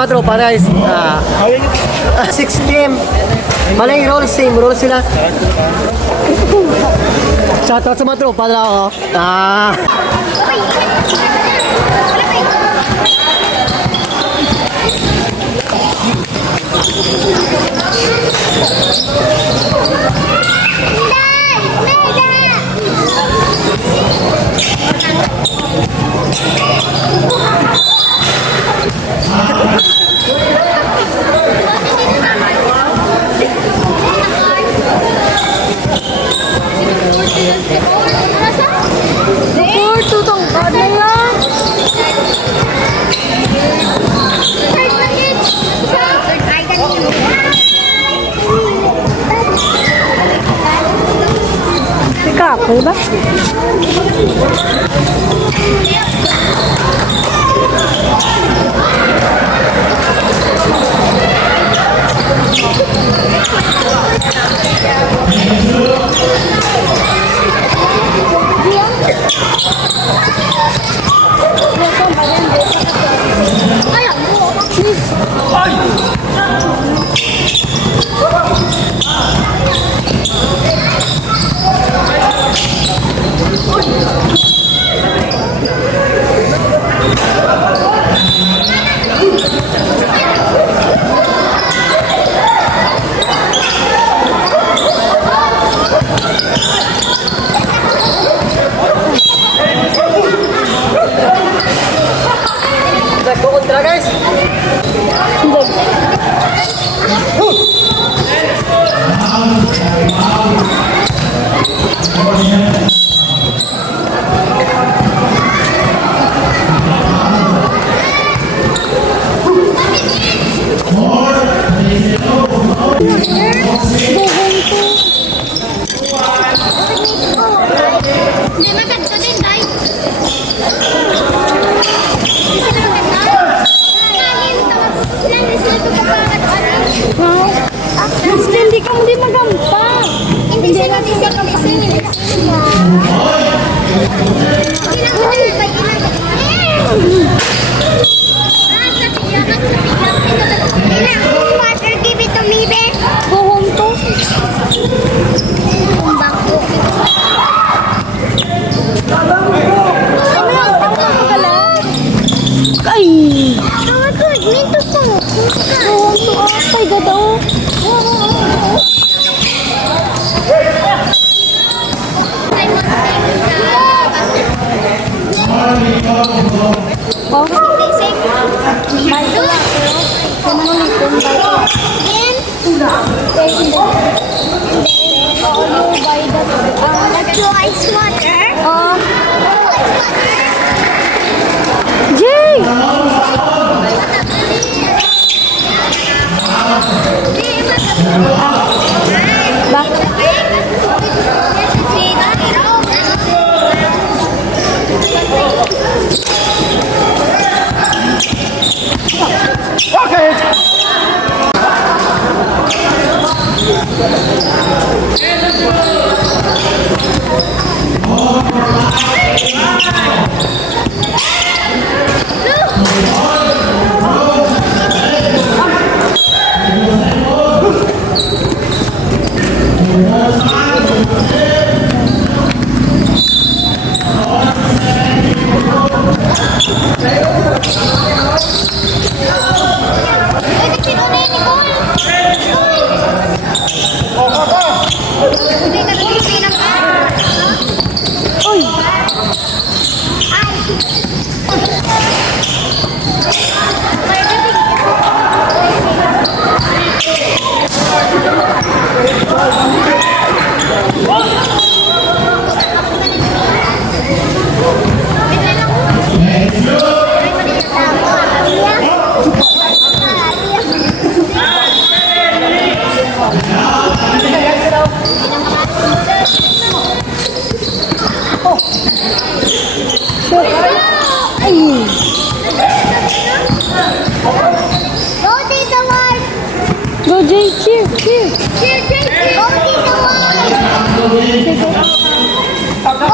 mga tropa guys. 6 team. Maling roll, same roll sila. Shoutout sa mga tropa na ako. Kapo ba? Kontra guys. Hindi ka hindi magampang. Hindi sila give it to me, babe. Go home to. Ay! Tawag ko, minto ko. Ay, gadaw. Ice water. Jay! Go, Jay, cheer, cheer. Cheer, cheer, cheer. Go, Tito Juan. Go, Papa.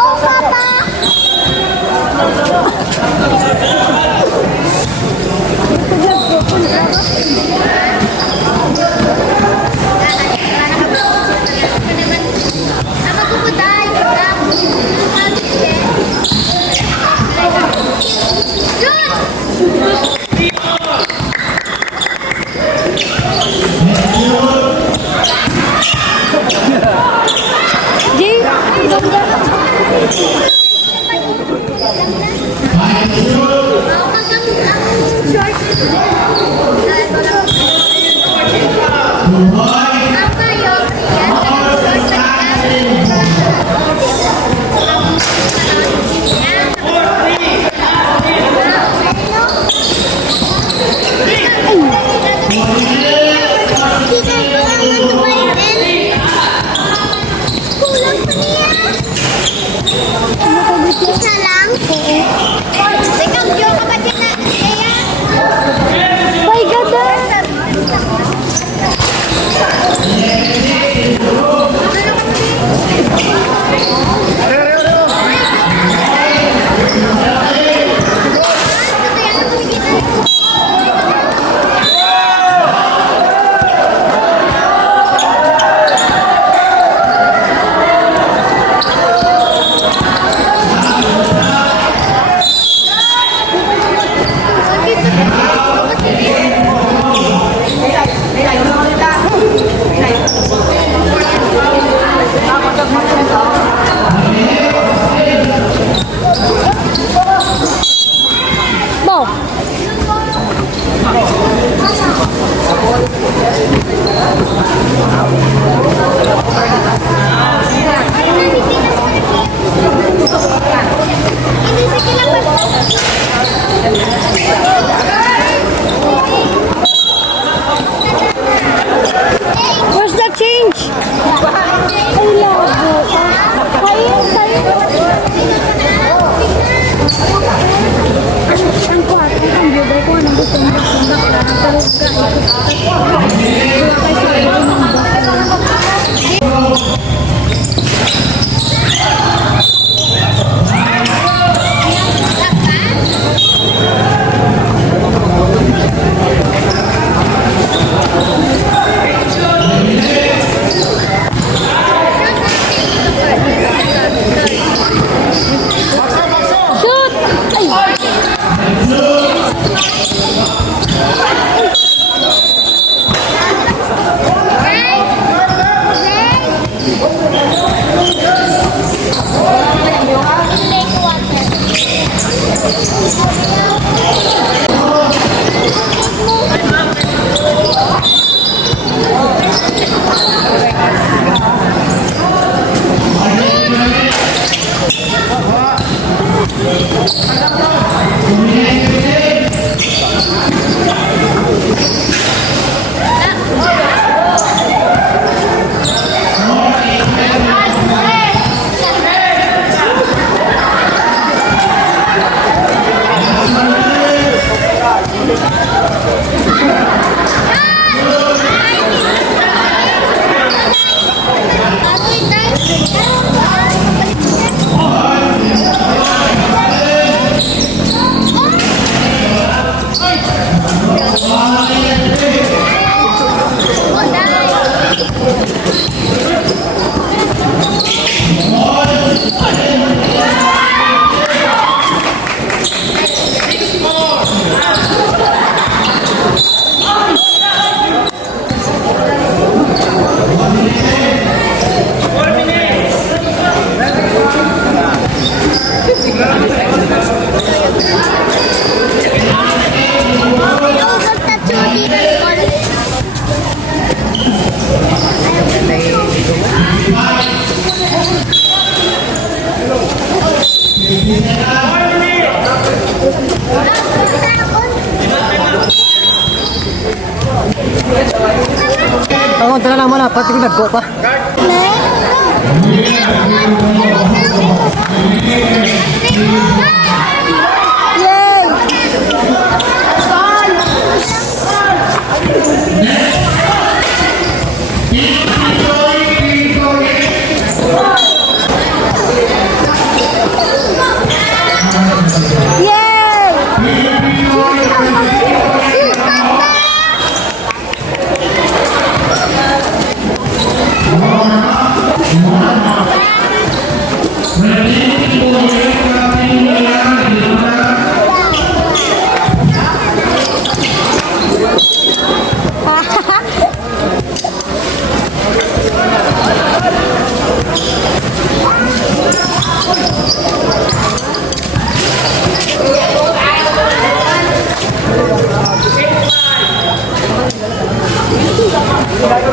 Dito na lang muna, pati ko nag-go pa.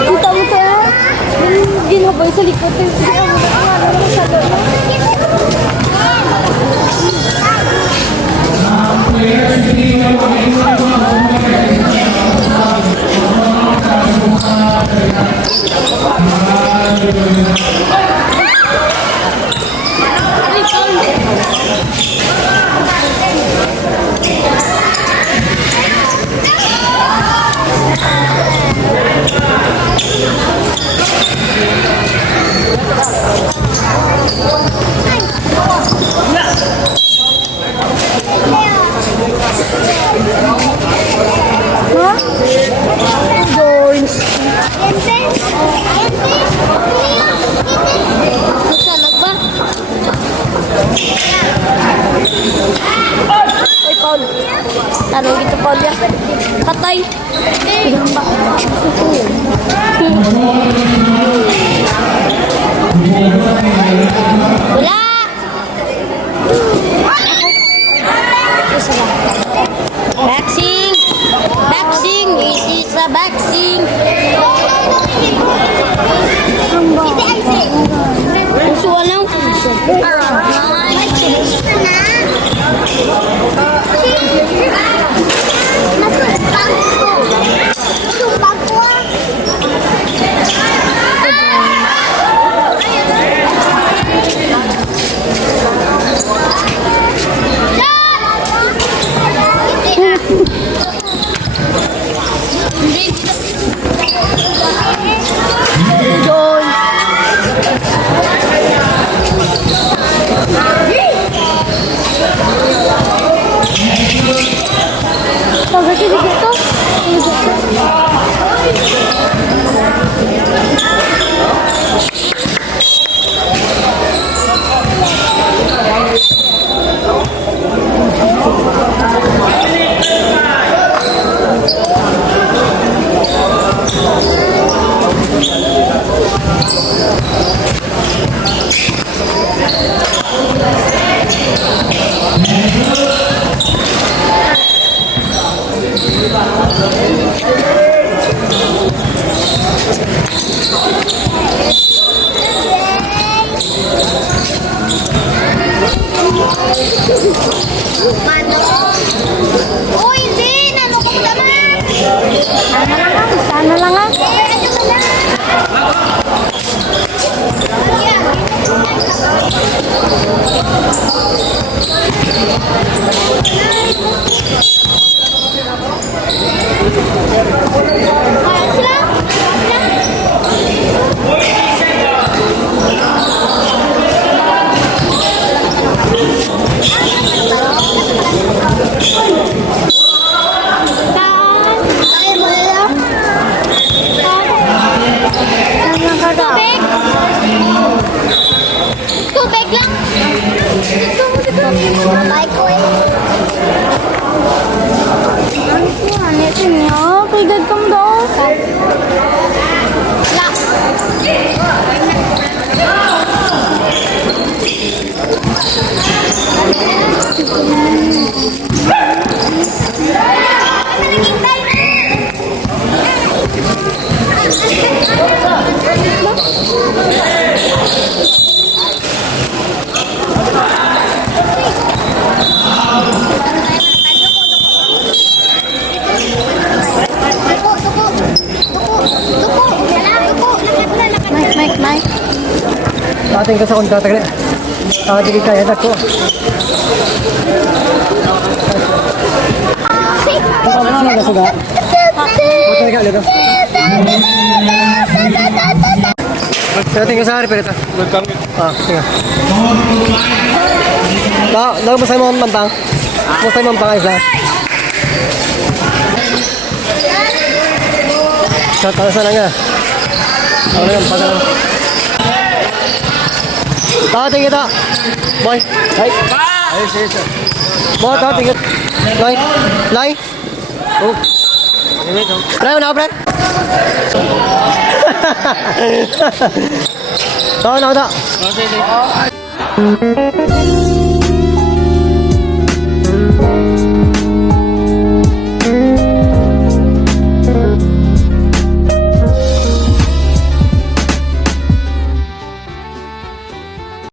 Kita mo to ah. Yung ginhabay sa likod. Sa loob. Nagsanag ba? Uy, Paul. Tanong dito, Paul. Ya. Patay. Tignan ba? Wala! Boxing! Boxing! It is a boxing! Gusto walang Pagkakit dito? Uy, Jin! Ano ko naman? Sana lang ah. Tubig lang. Bye ko eh. Ano ito niyo? Pagod kang daw. Tuko. Ating ka sa kontrata ka na. Ating kaya na ko. Ano na nasuga? Buti ka ulit. Ating ka sa hari perita. Sige. Daw mo sa mga mampang. Mo sa mampang isa. Sana nga. Ano yan? Pagka lang. Tingin kita. Boy. Ay. Ay, sige, sir. Boy, tingin. Lai. Lai. Oh. Pre, una pre. Tao na.